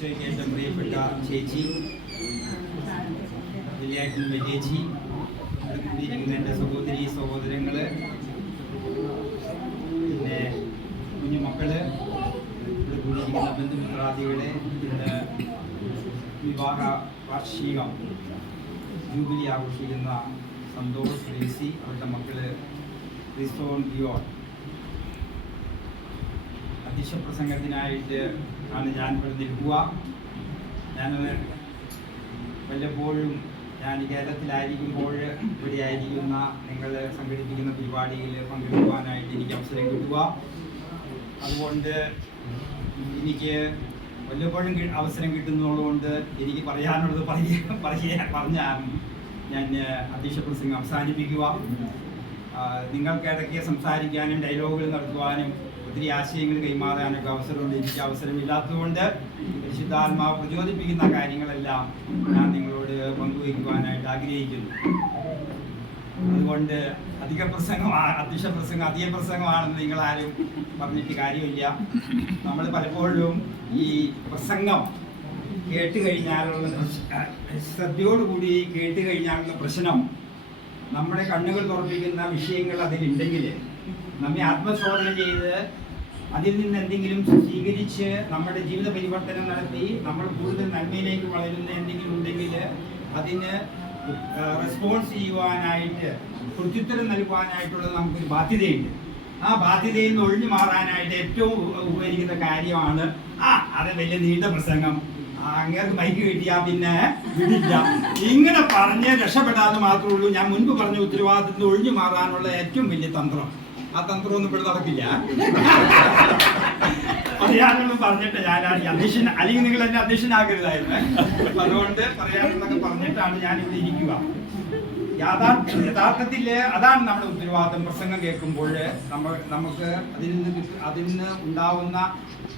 ഈശോയ്ക്ക് ഏറ്റവും പ്രിയപ്പെട്ട ചേച്ചി വലിയാട്ടിൽ വലിയേച്ചി കൂടിയിരിക്കുന്ന എന്റെ സഹോദരി സഹോദരങ്ങൾ പിന്നെ കുഞ്ഞുമക്കൾ ഇവിടെ കൂടിയിരിക്കുന്ന ബന്ധുമിത്രാദികളെ ഇന്ന് വിവാഹ വാർഷികം ജൂബിലി ആഘോഷിക്കുന്ന സന്തോഷ് ഗ്രേസി അവരുടെ മക്കൾ ക്രിസ്തോൺ ഡിയോൺ. അധ്യക്ഷ പ്രസംഗത്തിനായിട്ട് ആണ് ഞാൻ ഇവിടെ നിൽക്കുക ഞാൻ വല്ലപ്പോഴും ഞാൻ കേരളത്തിലായിരിക്കുമ്പോൾ ഇവിടെ ആയിരിക്കുന്ന നിങ്ങൾ സംഘടിപ്പിക്കുന്ന പരിപാടിയിൽ പങ്കെടുക്കുവാനായിട്ട് എനിക്ക് അവസരം കിട്ടുക. അതുകൊണ്ട് എനിക്ക് വല്ലപ്പോഴും അവസരം കിട്ടുന്നതുകൊണ്ട് എനിക്ക് പറയാനുള്ളത് പറയുക പറയ പറഞ്ഞാൽ ഞാൻ അധ്യക്ഷ പ്രസംഗം അവസാനിപ്പിക്കുക. നിങ്ങൾക്ക് ഇടയ്ക്ക് സംസാരിക്കാനും ഡയലോഗുകൾ നടത്തുവാനും ഒത്തിരി ആശയങ്ങൾ കൈമാറാനൊക്കെ അവസരമുണ്ട്. എനിക്ക് അവസരമില്ലാത്തതുകൊണ്ട് പരിശുദ്ധാത്മാവ് പ്രചോദിപ്പിക്കുന്ന കാര്യങ്ങളെല്ലാം ഞാൻ നിങ്ങളോട് പങ്കുവയ്ക്കുവാനായിട്ട് ആഗ്രഹിക്കുന്നു. അതുകൊണ്ട് അധിക പ്രസംഗം അധ്യക്ഷ പ്രസംഗം അധിക പ്രസംഗമാണെന്ന് നിങ്ങൾ ആരും പറഞ്ഞിട്ട് കാര്യമില്ല. നമ്മൾ പലപ്പോഴും ഈ പ്രസംഗം കേട്ട് കഴിഞ്ഞാലുള്ള ശ്രദ്ധയോടുകൂടി കേട്ട് കഴിഞ്ഞാലുള്ള പ്രശ്നം നമ്മുടെ കണ്ണുകൾ തുറപ്പിക്കുന്ന വിഷയങ്ങൾ അതിലുണ്ടെങ്കിൽ നമ്മെ ആത്മശോധന ചെയ്ത് അതിൽ നിന്ന് എന്തെങ്കിലും സ്വീകരിച്ച് നമ്മുടെ ജീവിത പരിവർത്തനം നടത്തി നമ്മൾ കൂടുതൽ നന്മയിലേക്ക് വളരുന്ന എന്തെങ്കിലും ഉണ്ടെങ്കിൽ അതിന് റെസ്പോൺസ് ചെയ്യുവാനായിട്ട് പ്രത്യുത്തരം നൽകുവാനായിട്ടുള്ളത് നമുക്കൊരു ബാധ്യതയുണ്ട്. ആ ബാധ്യതയിൽ നിന്ന് ഒഴിഞ്ഞു മാറാനായിട്ട് ഏറ്റവും ഉപ- ഉപകരിക്കുന്ന കാര്യമാണ് ആ അത് വലിയ നീണ്ട പ്രസംഗം. അങ്ങേർക്ക് മൈക്ക് കിട്ടിയാ പിന്നെ വിടില്ല. ഇങ്ങനെ പറഞ്ഞ് രക്ഷപ്പെടാതെ മാത്രമേ ഉള്ളൂ. ഞാൻ മുൻപ് പറഞ്ഞ ഉത്തരവാദിത്തത്തിൽ ഒഴിഞ്ഞു മാറാനുള്ള ഏറ്റവും വലിയ തന്ത്രം. ആ തന്ത്രമൊന്നും ഇവിടെ നടക്കില്ല. പറയാനൊന്നും പറഞ്ഞിട്ട് ഞാൻ അധ്യക്ഷൻ അല്ലെങ്കിൽ നിങ്ങൾ എന്നെ അധ്യക്ഷനാകരുതായിരുന്നു അതുകൊണ്ട് പറയാനെന്നൊക്കെ പറഞ്ഞിട്ടാണ് ഞാൻ ഇവിടെ ഇരിക്കുക. യാഥാർത്ഥ യഥാർത്ഥത്തിൽ അതാണ് നമ്മുടെ ഉത്തരവാദിത്തം. പ്രസംഗം കേൾക്കുമ്പോൾ നമ്മൾ നമുക്ക് അതിൽ നിന്ന് അതിൽ നിന്ന് ഉണ്ടാവുന്ന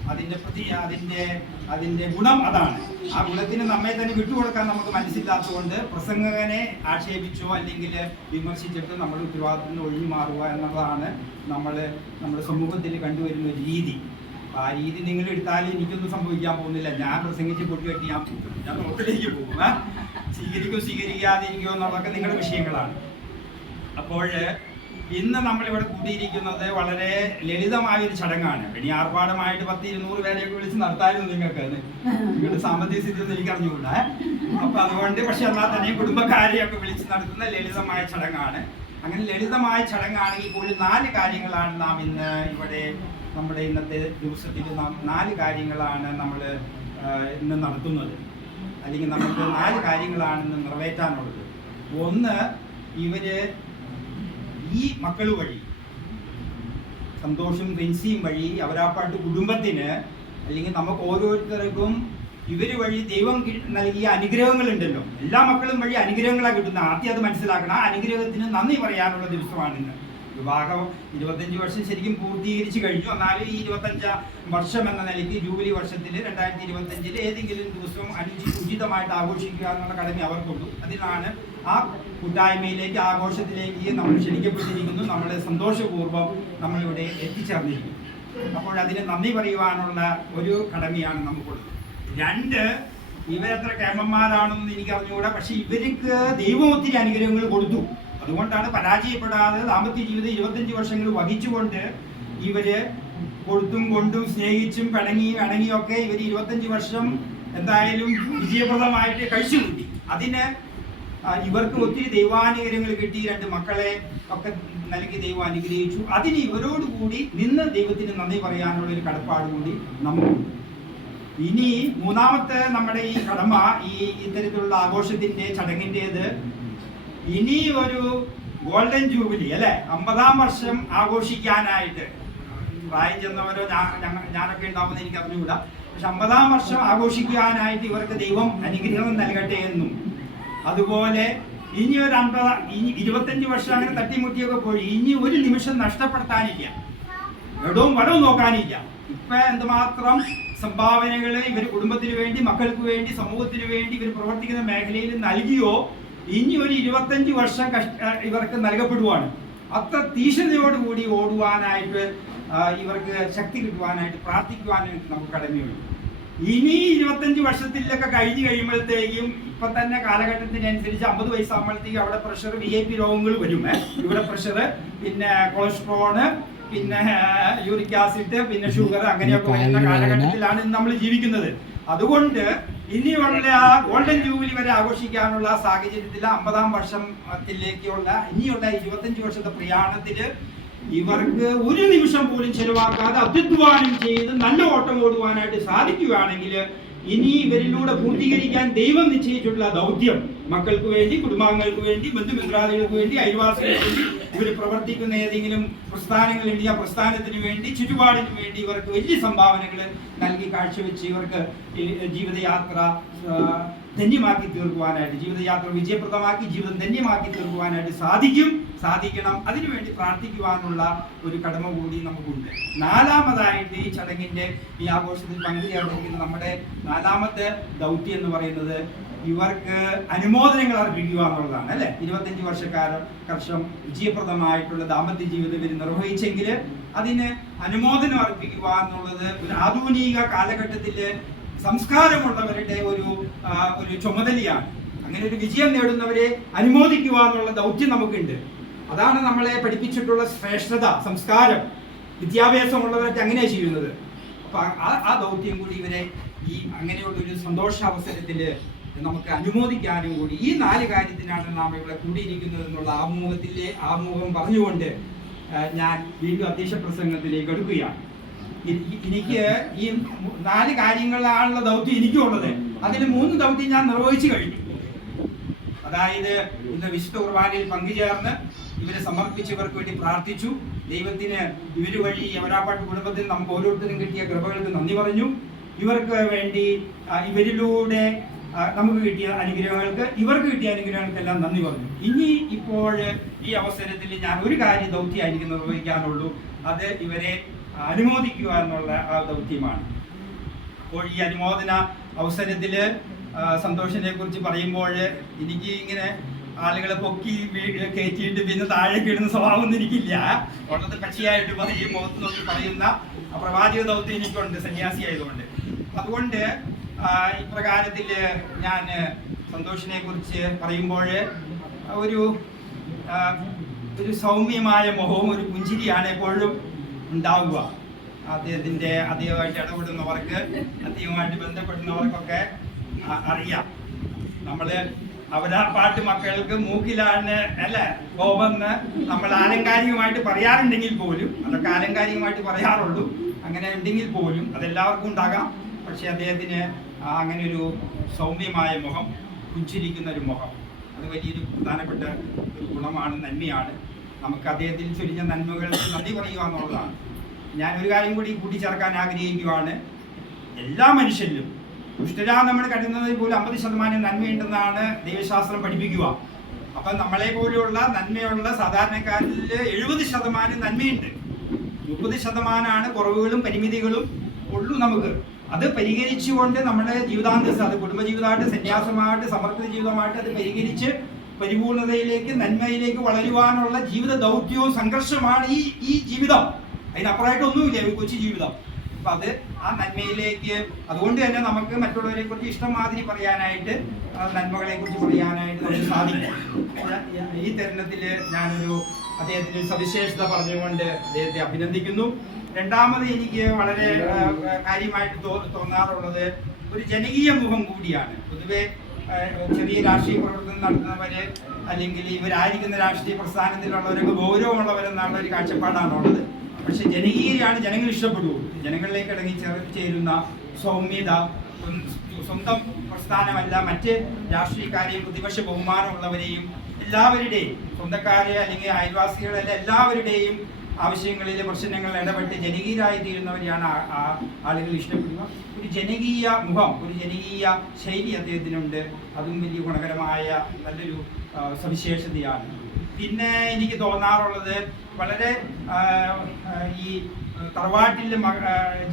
അതിന്റെ പ്രതി അതിന്റെ അതിന്റെ ഗുണം അതാണ്. ആ ഗുണത്തിന് നമ്മെ തന്നെ വിട്ടുകൊടുക്കാൻ നമുക്ക് മനസ്സില്ലാത്തതുകൊണ്ട് പ്രസംഗകനെ ആക്ഷേപിച്ചോ അല്ലെങ്കിൽ വിമർശിച്ചിട്ട് നമ്മൾ ഉത്തരവാദിത്തത്തിൽ നിന്ന് ഒഴിഞ്ഞു മാറുക എന്നുള്ളതാണ് നമ്മൾ നമ്മുടെ സമൂഹത്തിൽ കണ്ടുവരുന്ന രീതി. ആ രീതി നിങ്ങൾ എടുത്താൽ എനിക്കൊന്നും സംഭവിക്കാൻ പോകുന്നില്ല. ഞാൻ പ്രസംഗിച്ച് പൊട്ടി കെട്ടി ഞാൻ. ഞാൻ നോട്ടിലേക്ക് പോകും? സ്വീകരിക്കോ സ്വീകരിക്കാതിരിക്കോ എന്നുള്ളതൊക്കെ നിങ്ങളുടെ വിഷയങ്ങളാണ്. അപ്പോൾ ഇന്ന് നമ്മളിവിടെ കൂട്ടിയിരിക്കുന്നത് വളരെ ലളിതമായ ഒരു ചടങ്ങാണ്. ഇനി ആർഭാടമായിട്ട് പത്ത് ഇരുന്നൂറ് പേരെയൊക്കെ വിളിച്ച് നടത്തായിരുന്നു നിങ്ങൾക്ക്. നിങ്ങളുടെ സാമ്പത്തിക സ്ഥിതി ഒന്നും എനിക്ക് അറിഞ്ഞുകൂടാ. അപ്പൊ അതുകൊണ്ട് പക്ഷെ എന്നാൽ തന്നെ കുടുംബക്കാരെയൊക്കെ വിളിച്ച് നടത്തുന്ന ലളിതമായ ചടങ്ങാണ്. അങ്ങനെ ലളിതമായ ചടങ്ങാണെങ്കിൽ പോലും നാല് കാര്യങ്ങളാണ് നാം ഇന്ന് ഇവിടെ നമ്മുടെ ഇന്നത്തെ ദിവസത്തിൽ നാല് കാര്യങ്ങളാണ് നമ്മൾ ഇന്ന് നടത്തുന്നത്. അല്ലെങ്കിൽ നമുക്ക് നാല് കാര്യങ്ങളാണ് ഇന്ന് നിറവേറ്റാനുള്ളത്. ഒന്ന് ഇവർ ഈ മക്കൾ വഴി സന്തോഷം പ്രിൻസിയും വഴി അവരാപ്പാട്ട് കുടുംബത്തിന് അല്ലെങ്കിൽ നമുക്ക് ഓരോരുത്തർക്കും ഇവർ വഴി ദൈവം നൽകിയ അനുഗ്രഹങ്ങൾ ഉണ്ടല്ലോ എല്ലാ മക്കളും വഴി അനുഗ്രഹങ്ങളാണ് കിട്ടുന്നത്. ആദ്യം അത് മനസ്സിലാക്കണം. ആ അനുഗ്രഹത്തിന് നന്ദി പറയാനുള്ള ദിവസമാണ് ഇന്ന് വിവാഹം ഇരുപത്തഞ്ച് വർഷം ശരിക്കും പൂർത്തീകരിച്ച് കഴിഞ്ഞു. എന്നാലും ഈ ഇരുപത്തഞ്ചാം വർഷം എന്ന നിലയ്ക്ക് ജൂബിലി വർഷത്തിൽ രണ്ടായിരത്തി ഇരുപത്തഞ്ചിൽ ഏതെങ്കിലും ദിവസം അനുചി ഉചിതമായിട്ട് ആഘോഷിക്കുക എന്നുള്ള കടമ അവർക്കുള്ളൂ അതിനാണ് ആ കൂട്ടായ്മയിലേക്ക് ആഘോഷത്തിലേക്ക് നമ്മൾ ക്ഷണിക്കപ്പെട്ടിരിക്കുന്നു. നമ്മൾ സന്തോഷപൂർവം നമ്മളിവിടെ എത്തിച്ചേർന്നിരിക്കുന്നു. അപ്പോൾ അതിന് നന്ദി പറയുവാനുള്ള ഒരു കടമയാണ് നമുക്കുള്ളത്. രണ്ട് ഇവരെത്ര കേമന്മാരാണെന്ന് എനിക്ക് അറിഞ്ഞുകൂടാ പക്ഷെ ഇവർക്ക് ദൈവം ഒത്തിരി അനുഗ്രഹങ്ങൾ കൊടുത്തു. അതുകൊണ്ടാണ് പരാജയപ്പെടാതെ ദാമ്പത്യ ജീവിതം ഇരുപത്തഞ്ച് വർഷങ്ങൾ വഹിച്ചുകൊണ്ട് ഇവർ കൊടുത്തും കൊണ്ടും സ്നേഹിച്ചും പിണങ്ങിയും ഇണങ്ങിയും ഒക്കെ ഇവർ ഇരുപത്തഞ്ച് വർഷം എന്തായാലും വിജയപ്രദമായിട്ട് കഴിച്ചു കൂട്ടി. അതിന് ഇവർക്ക് ഒത്തിരി ദൈവാനുഗ്രഹങ്ങൾ കിട്ടി. രണ്ട് മക്കളെ ഒക്കെ നൽകി ദൈവം അനുഗ്രഹിച്ചു. അതിന് ഇവരോടുകൂടി നിന്ന് ദൈവത്തിന് നന്ദി പറയാനുള്ള ഒരു കടപ്പാട് കൂടി നമുക്കുണ്ട്. ഇനി മൂന്നാമത്തെ നമ്മുടെ ഈ കടമ ഈ ഇത്തരത്തിലുള്ള ആഘോഷത്തിന്റെ ചടങ്ങിന്റെത് ഇനി ഒരു ഗോൾഡൻ ജൂബിലി അല്ലെ? അമ്പതാം വർഷം ആഘോഷിക്കാനായിട്ട്. പ്രായം ചെന്നവരോ ഞാനൊക്കെ ഉണ്ടാവുമെന്ന് എനിക്ക് അറിഞ്ഞുകൂടാ. പക്ഷെ അമ്പതാം വർഷം ആഘോഷിക്കാനായിട്ട് ഇവർക്ക് ദൈവം അനുഗ്രഹം നൽകട്ടെ എന്നും. അതുപോലെ ഇനി ഒരു അമ്പത് ഇനി ഇരുപത്തഞ്ച് വർഷം അങ്ങനെ തട്ടിമുട്ടിയൊക്കെ പോയി ഇനി ഒരു നിമിഷം നഷ്ടപ്പെടുത്താനില്ല. ഇടവും വടവും നോക്കാനില്ല. ഇപ്പൊ എന്തുമാത്രം സംഭാവനകൾ ഇവർ കുടുംബത്തിന് വേണ്ടി മക്കൾക്ക് വേണ്ടി സമൂഹത്തിന് വേണ്ടി ഇവർ പ്രവർത്തിക്കുന്ന മേഖലയിൽ നൽകിയോ ഇനി ഒരു ഇരുപത്തഞ്ച് വർഷം കഷ്ട ഇവർക്ക് നൽകപ്പെടുവാണ്. അത്ര തീഷ്ണതയോടുകൂടി ഓടുവാനായിട്ട് ഇവർക്ക് ശക്തി കിട്ടുവാനായിട്ട് പ്രാർത്ഥിക്കുവാനായിട്ട് നമുക്ക് കടമയുണ്ട്. ഇനി ഇരുപത്തഞ്ച് വർഷത്തിലൊക്കെ കഴിഞ്ഞു കഴിയുമ്പോഴത്തേക്കും ഇപ്പൊ തന്നെ കാലഘട്ടത്തിനനുസരിച്ച് അമ്പത് വയസ്സാകുമ്പോഴത്തേക്കും അവിടെ പ്രഷർ വി ഐ പി രോഗങ്ങൾ വരും ഇവിടെ പ്രഷർ പിന്നെ കൊളസ്ട്രോൾ പിന്നെ യൂറിക് ആസിഡ് പിന്നെ ഷുഗർ അങ്ങനെയൊക്കെ വരുന്ന കാലഘട്ടത്തിലാണ് ഇന്ന് നമ്മൾ ജീവിക്കുന്നത്. അതുകൊണ്ട് ഇനിയുള്ള ആ ഗോൾഡൻ ജൂബിലി വരെ ആഘോഷിക്കാനുള്ള സാഹചര്യത്തിൽ അമ്പതാം വർഷത്തിലേക്കുള്ള ഇനിയുള്ള ഇരുപത്തഞ്ച് വർഷത്തെ പ്രയാണത്തിൽ ഇവർക്ക് ഒരു നിമിഷം പോലും ചെലവാക്കാതെ അത്യുദ്വാനം ചെയ്ത് നല്ല ഓട്ടം ഓടുവാനായിട്ട് സാധിക്കുകയാണെങ്കിൽ ഇനി ഇവരിലൂടെ പൂർത്തീകരിക്കാൻ ദൈവം നിശ്ചയിച്ചിട്ടുള്ള ദൗത്യം മക്കൾക്ക് വേണ്ടി കുടുംബാംഗങ്ങൾക്ക് വേണ്ടി ബന്ധുമിത്രാദികൾക്ക് വേണ്ടി അയൽവാസികൾക്ക് വേണ്ടി ഇവർ പ്രവർത്തിക്കുന്ന ഏതെങ്കിലും പ്രസ്ഥാനങ്ങളുണ്ട് ആ പ്രസ്ഥാനത്തിന് വേണ്ടി ചുറ്റുപാടിന് വേണ്ടി ഇവർക്ക് വലിയ സംഭാവനകൾ നൽകി കാഴ്ചവെച്ച് ഇവർക്ക് ജീവിതയാത്ര ധന്യമാക്കി തീർക്കുവാനായിട്ട് ജീവിതയാത്ര വിജയപ്രദമാക്കി ജീവിതം ധന്യമാക്കി തീർക്കുവാനായിട്ട് സാധിക്കും. സാധിക്കണം. അതിനുവേണ്ടി പ്രാർത്ഥിക്കുവാനുള്ള ഒരു കടമ കൂടി നമുക്കുണ്ട്. നാലാമതായിട്ട് ഈ ചടങ്ങിന്റെ ഈ ആഘോഷത്തിൽ പങ്കുചേർന്നിരിക്കുന്ന നമ്മുടെ നാലാമത്തെ ദൗത്യം എന്ന് പറയുന്നത് ഇവർക്ക് അനുമോദനങ്ങൾ അർപ്പിക്കുക എന്നുള്ളതാണ് അല്ലെ? ഇരുപത്തഞ്ച് വർഷക്കാലം കർഷം വിജയപ്രദമായിട്ടുള്ള ദാമ്പത്യ ജീവിതം ഇവർ നിർവഹിച്ചെങ്കിൽ അതിന് അനുമോദനം അർപ്പിക്കുക എന്നുള്ളത് ഒരു ആധുനിക കാലഘട്ടത്തിൽ സംസ്കാരമുള്ളവരുടെ ഒരു ഒരു ചുമതലയാണ്. അങ്ങനെ ഒരു വിജയം നേടുന്നവരെ അനുമോദിക്കുക എന്നുള്ള ദൗത്യം നമുക്കുണ്ട്. അതാണ് നമ്മളെ പഠിപ്പിച്ചിട്ടുള്ള ശ്രേഷ്ഠത സംസ്കാരം വിദ്യാഭ്യാസമുള്ളവരൊക്കെ അങ്ങനെയാണ് ചെയ്യുന്നത്. അപ്പൊ ആ ദൗത്യം കൂടി ഇവരെ ഈ അങ്ങനെയുള്ള ഒരു സന്തോഷാവസരത്തിൽ നമുക്ക് അനുമോദിക്കാനും കൂടി ഈ നാല് കാര്യത്തിനാണ് നാം ഇവിടെ കൂടിയിരിക്കുന്നത് എന്നുള്ള ആമുഖത്തിലെ ആമുഖം പറഞ്ഞുകൊണ്ട് ഞാൻ വീണ്ടും അധ്യക്ഷ പ്രസംഗത്തിലേക്ക് എടുക്കുകയാണ് എനിക്ക് ഈ നാല് കാര്യങ്ങളാണുള്ള ദൗത്യം എനിക്കുള്ളത് അതിൽ മൂന്ന് ദൗത്യം ഞാൻ നിർവഹിച്ചു കഴിഞ്ഞു. അതായത് ഇന്ന് വിശുദ്ധ കുർബാനയിൽ പങ്കുചേർന്ന് ഇവരെ സമർപ്പിച്ചവർക്ക് വേണ്ടി പ്രാർത്ഥിച്ചു. ദൈവത്തിന് ഇവർ വഴി യമരാപ്പാട്ട് കുടുംബത്തിൽ നമുക്ക് ഓരോരുത്തരും കിട്ടിയ കൃപകൾക്ക് നന്ദി പറഞ്ഞു. ഇവർക്ക് വേണ്ടി ഇവരിലൂടെ നമുക്ക് കിട്ടിയ അനുഗ്രഹങ്ങൾക്ക് ഇവർക്ക് കിട്ടിയ അനുഗ്രഹങ്ങൾക്കെല്ലാം നന്ദി പറഞ്ഞു. ഇനി ഇപ്പോൾ ഈ അവസരത്തിൽ ഞാൻ ഒരു കാര്യം ദൗത്യമായിരിക്കും നിർവഹിക്കാനുള്ളൂ. അത് ഇവരെ അനുമോദിക്കുക എന്നുള്ള ആ ദൗത്യമാണ്. അപ്പോൾ ഈ അനുമോദന അവസരത്തിൽ സന്തോഷിനെ കുറിച്ച് പറയുമ്പോൾ എനിക്ക് ഇങ്ങനെ ആളുകളെ പൊക്കി കയറ്റിയിട്ട് പിന്നെ താഴേക്ക് ഇടുന്ന സ്വഭാവം ഒന്നും എനിക്കില്ല. വളരെ കക്ഷിയായിട്ട് പറയും മുഖത്ത് നോക്കി പറയുന്ന പ്രവാചക ദൗത്യം എനിക്കുണ്ട് സന്യാസി ആയതുകൊണ്ട്. അതുകൊണ്ട് ഇപ്രകാരത്തിൽ ഞാൻ സന്തോഷിനെ കുറിച്ച് പറയുമ്പോൾ ഒരു ഒരു സൗമ്യമായ മുഖവും ഒരു പുഞ്ചിരിയാണ് എപ്പോഴും ഉണ്ടാവുക. അദ്ദേഹത്തിന്റെ അദ്ദേഹമായിട്ട് ഇടപെടുന്നവർക്ക് അദ്ദേഹവുമായിട്ട് ബന്ധപ്പെടുന്നവർക്കൊക്കെ അറിയാം. നമ്മൾ അവരാ പാട്ട് മക്കൾക്ക് മൂക്കിലാണ് അല്ലെ കോപമെന്ന് നമ്മൾ ആലങ്കാരികമായിട്ട് പറയാറുണ്ടെങ്കിൽ പോലും അതൊക്കെ ആലങ്കാരികമായിട്ട് പറയാറുള്ളൂ. അങ്ങനെ ഉണ്ടെങ്കിൽ പോലും അതെല്ലാവർക്കും ഉണ്ടാകാം. പക്ഷെ അദ്ദേഹത്തിന് അങ്ങനെ ഒരു സൗമ്യമായ മുഖം പുഞ്ചിരിക്കുന്ന ഒരു മുഖം അത് വലിയൊരു പ്രധാനപ്പെട്ട ഒരു ഗുണമാണ് നന്മയാണ്. നമുക്ക് അദ്ദേഹത്തിൽ ചൊരിഞ്ഞ നന്മകൾക്ക് നന്ദി പറയുക എന്നുള്ളതാണ്. ഞാൻ ഒരു കാര്യം കൂടി കൂട്ടിച്ചേർക്കാൻ ആഗ്രഹിക്കുവാണ്. എല്ലാ മനുഷ്യരിലും ദുഷ്ടരാ നമ്മൾ കരുതുന്നതിൽ പോലും അമ്പത് ശതമാനം നന്മയുണ്ടെന്നാണ് ദൈവശാസ്ത്രം പഠിപ്പിക്കുക. അപ്പം നമ്മളെ പോലെയുള്ള നന്മയുള്ള സാധാരണക്കാരിൽ എഴുപത് ശതമാനം നന്മയുണ്ട്. മുപ്പത് ശതമാനമാണ് കുറവുകളും പരിമിതികളും ഉള്ളൂ നമുക്ക്. അത് പരിഹരിച്ചുകൊണ്ട് നമ്മുടെ ജീവിതാന്തസ് അത് കുടുംബജീവിതമായിട്ട് സന്യാസമായിട്ട് സമർപ്പിത ജീവിതമായിട്ട് അത് പരിഹരിച്ച് പരിപൂർണതയിലേക്ക് നന്മയിലേക്ക് വളരുവാനുള്ള ജീവിത ദൗത്യവും സംഘർഷമാണ് ഈ ഈ ജീവിതം. അതിനപ്പുറമായിട്ടൊന്നുമില്ല കൊച്ചു ജീവിതം. അപ്പൊ അത് ആ നന്മയിലേക്ക് അതുകൊണ്ട് തന്നെ നമുക്ക് മറ്റുള്ളവരെ കുറിച്ച് ഇഷ്ടം മാതിരി പറയാനായിട്ട് നന്മകളെ കുറിച്ച് പറയാനായിട്ട് നമുക്ക് സാധിക്കും. ഈ തരുണത്തിൽ ഞാനൊരു അദ്ദേഹത്തിന് സവിശേഷത പറഞ്ഞുകൊണ്ട് അദ്ദേഹത്തെ അഭിനന്ദിക്കുന്നു. രണ്ടാമത് എനിക്ക് വളരെ കാര്യമായിട്ട് തോന്നാറുള്ളത് ഒരു ജനകീയ മുഖം കൂടിയാണ്. പൊതുവെ ചെറിയ രാഷ്ട്രീയ പ്രവർത്തനം നടത്തുന്നവര് അല്ലെങ്കിൽ ഇവരായിരിക്കുന്ന രാഷ്ട്രീയ പ്രസ്ഥാനത്തിലുള്ളവരൊക്കെ ഗൗരവമുള്ളവരെന്നുള്ള ഒരു കാഴ്ചപ്പാടാണുള്ളത്. പക്ഷെ ജനകീയരാണ് ജനങ്ങൾ ഇഷ്ടപ്പെടുകയുള്ളൂ ജനങ്ങളിലേക്ക് ഇടങ്ങി ചേരുന്ന സൗമ്യത സ്വ- സ്വന്തം പ്രസ്ഥാനമല്ല മറ്റ് രാഷ്ട്രീയക്കാരെയും പ്രതിപക്ഷ ബഹുമാനമുള്ളവരെയും എല്ലാവരുടെയും സ്വന്തക്കാരെ അല്ലെങ്കിൽ അയൽവാസികളെ എല്ലാവരുടെയും ആവശ്യങ്ങളിൽ പ്രശ്നങ്ങൾ ഇടപെട്ട് ജനകീയരായി തീരുന്നവരെയാണ് ആളുകൾ ഇഷ്ടപ്പെടുന്നത് ഒരു ജനകീയ മുഖം ഒരു ജനകീയ ശൈലി അദ്ദേഹത്തിനുണ്ട്. അതും വലിയ ഗുണകരമായ നല്ലൊരു സവിശേഷതയാണ്. പിന്നെ എനിക്ക് തോന്നാറുള്ളത് വളരെ ഈ തറവാട്ടിൽ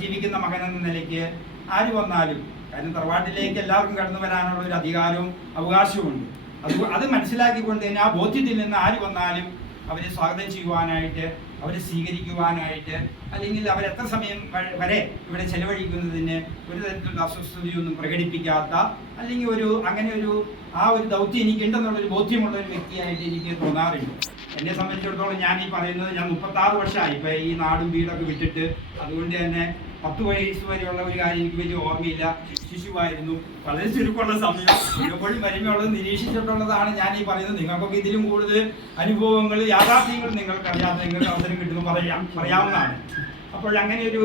ജീവിക്കുന്ന മകൻ എന്ന നിലയ്ക്ക് ആര് വന്നാലും കാരണം തറവാട്ടിലേക്ക് എല്ലാവർക്കും കടന്നു വരാനുള്ള ഒരു അധികാരവും അവകാശവുമുണ്ട്. അത് അത് മനസ്സിലാക്കിക്കൊണ്ട് തന്നെ ആ ബോധ്യത്തിൽ നിന്ന് ആര് വന്നാലും അവരെ സ്വാഗതം ചെയ്യുവാനായിട്ട് അവരെ സ്വീകരിക്കുവാനായിട്ട് അല്ലെങ്കിൽ അവർ എത്ര സമയം വരെ ഇവിടെ ചെലവഴിക്കുന്നതിന് ഒരു തരത്തിലുള്ള അസ്വസ്ഥതയൊന്നും പ്രകടിപ്പിക്കാത്ത അല്ലെങ്കിൽ ഒരു അങ്ങനെ ഒരു ആ ഒരു ദൗത്യം എനിക്കുണ്ടെന്നുള്ളൊരു ബോധ്യമുള്ള ഒരു വ്യക്തിയായിട്ട് എനിക്ക് തോന്നാറുണ്ട്. എന്നെ സംബന്ധിച്ചിടത്തോളം ഞാൻ ഈ പറയുന്നത് ഞാൻ മുപ്പത്താറ് വർഷമായി. ഇപ്പം ഈ നാടും വീടൊക്കെ വിട്ടിട്ട് അതുകൊണ്ട് തന്നെ പത്ത് വയസ്സ് വരെയുള്ള ഒരു കാര്യം എനിക്ക് വലിയ ഓർമ്മയില്ല. ശിശുവായിരുന്നു. വളരെ ചുരുക്കമുള്ള സമയം. ചിലപ്പോഴും വരുമ്പോഴുള്ളത് നിരീക്ഷിച്ചിട്ടുള്ളതാണ് ഞാൻ ഈ പറയുന്നത്. നിങ്ങൾക്കൊക്കെ ഇതിലും കൂടുതൽ അനുഭവങ്ങൾ യാഥാർത്ഥ്യങ്ങൾ നിങ്ങൾക്ക് അറിയാത്ത നിങ്ങൾക്ക് അവസരം കിട്ടുമെന്ന് പറയാം. പറയാവുന്നതാണ്. അപ്പോൾ അങ്ങനെ ഒരു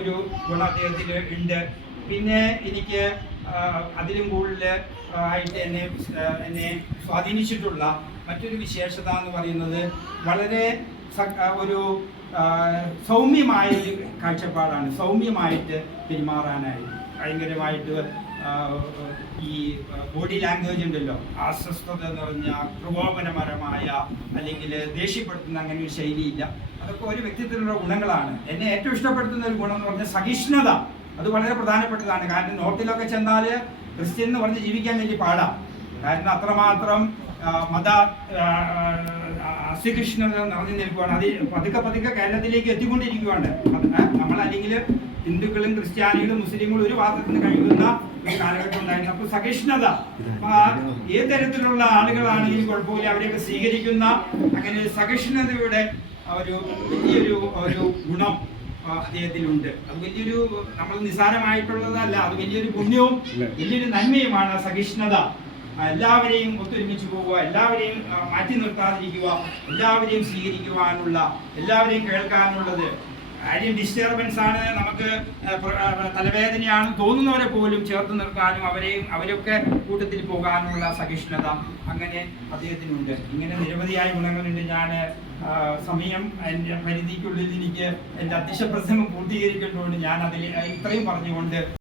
ഒരു ഗുണം അദ്ദേഹത്തിൽ ഉണ്ട്. പിന്നെ എനിക്ക് അതിലും കൂടുതൽ ആയിട്ട് എന്നെ എന്നെ സ്വാധീനിച്ചിട്ടുള്ള മറ്റൊരു വിശേഷത എന്ന് പറയുന്നത് വളരെ ഒരു സൗമ്യമായ ഒരു കാഴ്ചപ്പാടാണ്. സൗമ്യമായിട്ട് പെരുമാറാനായി ഭയങ്കരമായിട്ട് ഈ ബോഡി ലാംഗ്വേജ് ഉണ്ടല്ലോ. അസ്വസ്ഥത നിറഞ്ഞ പ്രകോപനപരമായ അല്ലെങ്കിൽ ദേഷ്യപ്പെടുത്തുന്ന അങ്ങനെ ഒരു ശൈലിയില്ല. അതൊക്കെ ഒരു വ്യക്തിത്വത്തിലുള്ള ഗുണങ്ങളാണ്. എന്നെ ഏറ്റവും ഇഷ്ടപ്പെടുത്തുന്ന ഒരു ഗുണം എന്ന് പറഞ്ഞാൽ സഹിഷ്ണുത. അത് വളരെ പ്രധാനപ്പെട്ടതാണ്. കാരണം നോർത്തിലൊക്കെ ചെന്നാൽ ക്രിസ്ത്യൻ എന്ന് പറഞ്ഞ് ജീവിക്കാൻ വേണ്ടി പാടാം. കാരണം അത്രമാത്രം മത അസ്യകൃഷ്ണത നിറഞ്ഞു നിൽക്കുകയാണ് അത് പതുക്കെ പതുക്കെ കേരളത്തിലേക്ക് എത്തിക്കൊണ്ടിരിക്കുകയാണ് നമ്മൾ അല്ലെങ്കിൽ ഹിന്ദുക്കളും ക്രിസ്ത്യാനികളും മുസ്ലിങ്ങളും ഒരു വാദത്തിന് കഴിയുന്ന ഒരു കാലഘട്ടം ഉണ്ടായിരുന്നു. സഹിഷ്ണുത അപ്പൊ ആ ഏത് തരത്തിലുള്ള ആളുകളാണെങ്കിലും കുഴപ്പമില്ല. അവരെയൊക്കെ സ്വീകരിക്കുന്ന അങ്ങനെ സഹിഷ്ണുതയുടെ ഒരു വലിയൊരു ഒരു ഗുണം അദ്ദേഹത്തിലുണ്ട്. അത് വലിയൊരു നമ്മൾ നിസ്സാരമായിട്ടുള്ളതല്ല അത് വലിയൊരു പുണ്യവും വലിയൊരു നന്മയുമാണ് സഹിഷ്ണുത. എല്ലാവരെയും ഒത്തൊരുമിച്ച് പോവുക എല്ലാവരെയും മാറ്റി നിർത്താതിരിക്കുക എല്ലാവരെയും സ്വീകരിക്കുവാനുള്ള എല്ലാവരെയും കേൾക്കാനുള്ളത്. കാര്യം ഡിസ്റ്റർബൻസ് ആണ് നമുക്ക് തലവേദനയാണ് തോന്നുന്നവരെ പോലും ചേർത്ത് നിർത്താനും അവരെയും അവരൊക്കെ കൂട്ടത്തിൽ പോകാനുള്ള സഹിഷ്ണുത അങ്ങനെ അദ്ദേഹത്തിനുണ്ട്. ഇങ്ങനെ നിരവധിയായ ഗുണങ്ങളുണ്ട്. ഞാൻ സമയം എന്റെ പരിധിക്കുള്ളിൽ എനിക്ക് എന്റെ അധ്യക്ഷ പൂർത്തീകരിക്കേണ്ടതുകൊണ്ട് ഞാൻ അതിൽ ഇത്രയും പറഞ്ഞുകൊണ്ട്